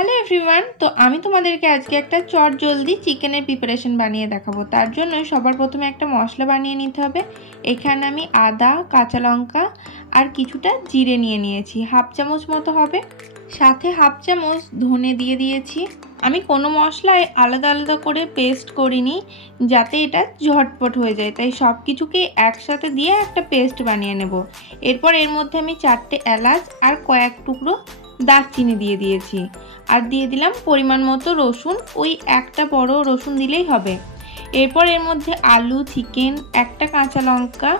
Hello everyone, তো আমি তোমাদেরকে আজকে একটা চট জলদি চিকেনের প্রিপারেশন বানিয়ে দেখাবো। তার জন্য সবার প্রথমে একটা মশলা বানিয়ে নিতে হবে। এখানে আমি আদা, কাঁচা লঙ্কা আর কিছুটা জিরে নিয়ে নিয়েছি, হাফ চামচ মতো হবে। সাথে হাফ চামচ ধনে দিয়ে দিয়েছি। আমি কোনো মশলায় আলাদা আলাদা করে পেস্ট করিনি, যাতে এটা ঝটপট হয়ে যায়, তাই সব কিছুকে একসাথে দিয়ে একটা পেস্ট বানিয়ে নেব। এরপর এর মধ্যে আমি 4টে এলাচ আর কয়েক টুকরো দারচিনি দিয়ে দিয়েছি, আর দিয়ে দিলাম পরিমাণ মতো রসুন, ওই একটা বড় রসুন দিলেই হবে। এরপর এর মধ্যে আলু, চিকেন, একটা কাঁচা লঙ্কা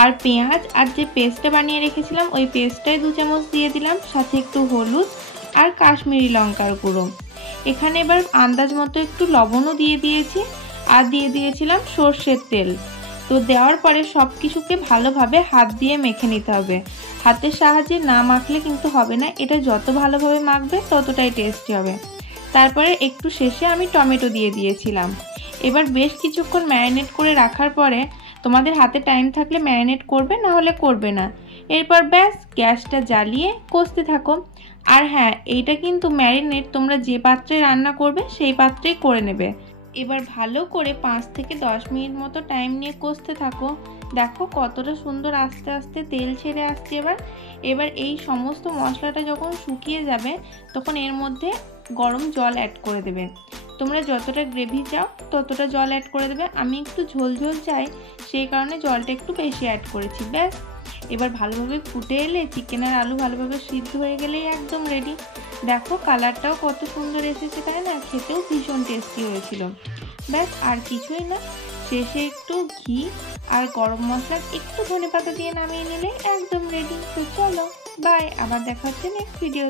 আর পেঁয়াজ আর যে পেস্টটা বানিয়ে রেখেছিলাম ওই পেস্টটাই 2 চামচ দিয়ে দিলাম, সাথে একটু হলুদ আর কাশ্মীরি লঙ্কার গুঁড়ো। এখানে এবার আন্দাজ মতো একটু লবণও দিয়ে দিয়েছি, আর দিয়ে দিয়েছিলাম সর্ষের তেল। তো দেওয়ার পরে সব কিছুকে ভালোভাবে হাত দিয়ে মেখে নিতে হবে। হাতের সাহায্যে না মাখলে কিন্তু হবে না, এটা যত ভালোভাবে মাখবে ততটাই টেস্টি হবে। তারপরে একটু শেষে আমি টমেটো দিয়ে দিয়েছিলাম। এবার বেশ কিছুক্ষণ ম্যারিনেট করে রাখার পরে তোমাদের হাতে টাইম থাকলে ম্যারিনেট করবে, না হলে করবে না। এরপর ব্যাস গ্যাসটা জ্বালিয়ে কষতে থাকো। আর হ্যাঁ, এইটা কিন্তু ম্যারিনেট তোমরা যে পাত্রে রান্না করবে সেই পাত্রেই করে নেবে। এবার ভালো করে 5 থেকে 10 মিনিট মতো টাইম নিয়ে কষতে থাকো। দেখো কতটা সুন্দর আস্তে আস্তে তেল ছেড়ে আসছে। এবার এই সমস্ত মশলাটা যখন শুকিয়ে যাবে তখন এর মধ্যে গরম জল অ্যাড করে দেবে। তোমরা যতটা গ্রেভি চাও ততটা জল অ্যাড করে দেবে। আমি একটু ঝোল ঝোল চাই, সেই কারণে জলটা একটু বেশি অ্যাড করেছি। ব্যাস এবার ভালোভাবে ফুটে এলে চিকেন আর আলু ভালোভাবে সিদ্ধ হয়ে গেলেই একদম রেডি। দেখো কালারটাও কত সুন্দর এসেছে, তাই না? খেতেও ভীষণ টেস্টি হয়েছিল। ব্যাস আর কিছুই না, শেষে একটু ঘি আর গরম মশলা, একটু ধনেপাতা দিয়ে নামিয়ে নিলে একদম রেডি। তো চলো বাই, আবার দেখা হচ্ছে নেক্সট ভিডিও।